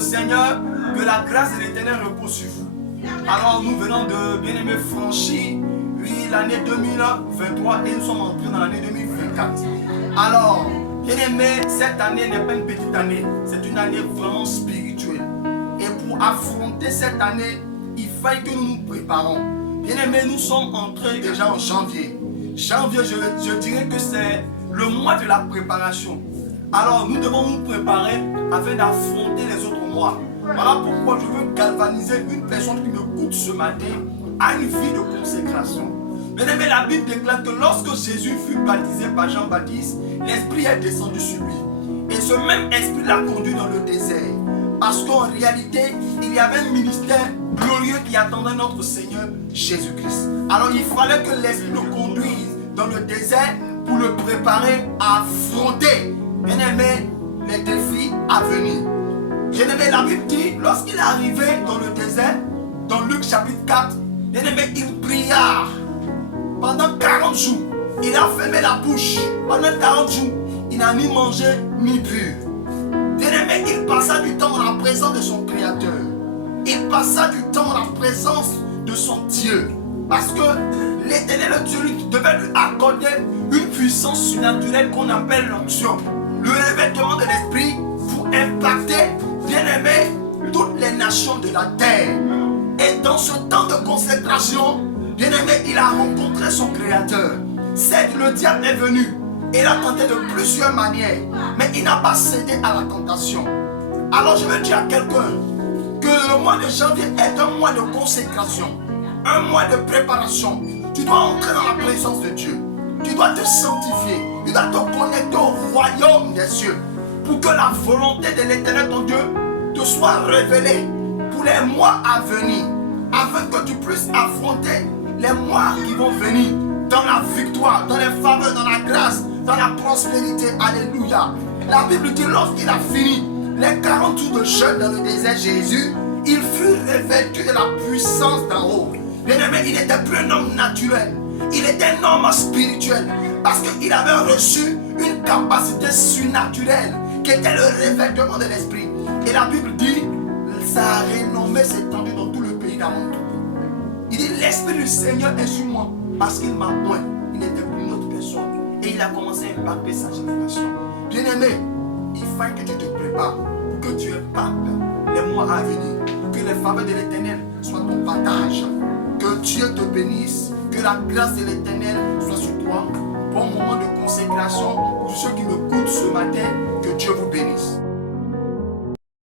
le Seigneur, que la grâce de l'Éternel repose sur vous. Alors nous venons de bien-aimé franchir, oui, l'année 2023 et nous sommes entrés dans l'année 2024. Alors, bien-aimé, cette année n'est pas une petite année, c'est une année vraiment spirituelle. Et pour affronter cette année, il faut que nous nous préparons. Bien-aimé, nous sommes entrés déjà en janvier. Janvier, je dirais que c'est le mois de la préparation. Alors, nous devons nous préparer afin d'affronter les autres mois. Voilà pourquoi je veux galvaniser une personne qui m'écoute ce matin à une vie de consécration. Bien-aimé, la Bible déclare que lorsque Jésus fut baptisé par Jean-Baptiste, l'Esprit est descendu sur lui. Et ce même Esprit l'a conduit dans le désert. Parce qu'en réalité, il y avait un ministère glorieux qui attendait notre Seigneur Jésus-Christ. Alors il fallait que l'Esprit le conduise dans le désert pour le préparer à affronter, bien-aimé, les défis à venir. Bien-aimé, la Bible dit, lorsqu'il est arrivé dans le désert, dans Luc chapitre 4, bien-aimé, il pria pendant 40 jours. Il a fermé la bouche pendant 40 jours. Il n'a ni mangé ni bu. Bien-aimé, il passa du temps dans la présence de son Créateur. Il passa du temps dans la présence de son Dieu. Parce que l'Éternel Dieu devait lui accorder une puissance surnaturelle qu'on appelle l'onction. Le revêtement de l'Esprit pour impacter, bien-aimé, toutes les nations de la terre. Et dans ce temps de consécration, bien-aimé, il a rencontré son Créateur. C'est le diable est venu. Il a tenté de plusieurs manières, mais il n'a pas cédé à la tentation. Alors je veux dire à quelqu'un que le mois de janvier est un mois de consécration, un mois de préparation. Tu dois entrer dans la présence de Dieu. Tu dois te sanctifier. Tu dois te connecter au royaume des cieux pour que la volonté de l'Éternel, ton Dieu, te soit révélée pour les mois à venir, afin que tu puisses affronter les mois qui vont venir dans la victoire, dans les faveurs, dans la grâce, dans la prospérité. Alléluia. La Bible dit, lorsqu'il a fini les 40 jours de jeûne dans le désert, Jésus, il fut revêtu de la puissance d'en haut. Bien-aimé, il n'était plus un homme naturel. Il était un homme spirituel. Parce qu'il avait reçu une capacité surnaturelle qui était le revêtement de l'esprit. Et la Bible dit, sa renommée s'est étendue dans tout le pays d'Amontou. Il dit, l'Esprit du Seigneur est sur moi parce qu'il m'a oint. Il n'était plus une autre personne. Et il a commencé à impacter sa génération. Bien-aimé, il faut que tu te prépares pour que tu impactes les mois à venir. Que les faveurs de l'Éternel soient ton partage. Que Dieu te bénisse. Que la grâce de l'Éternel soit sur toi. Bon moment de consécration pour ceux qui m'écoutent ce matin. Que Dieu vous bénisse.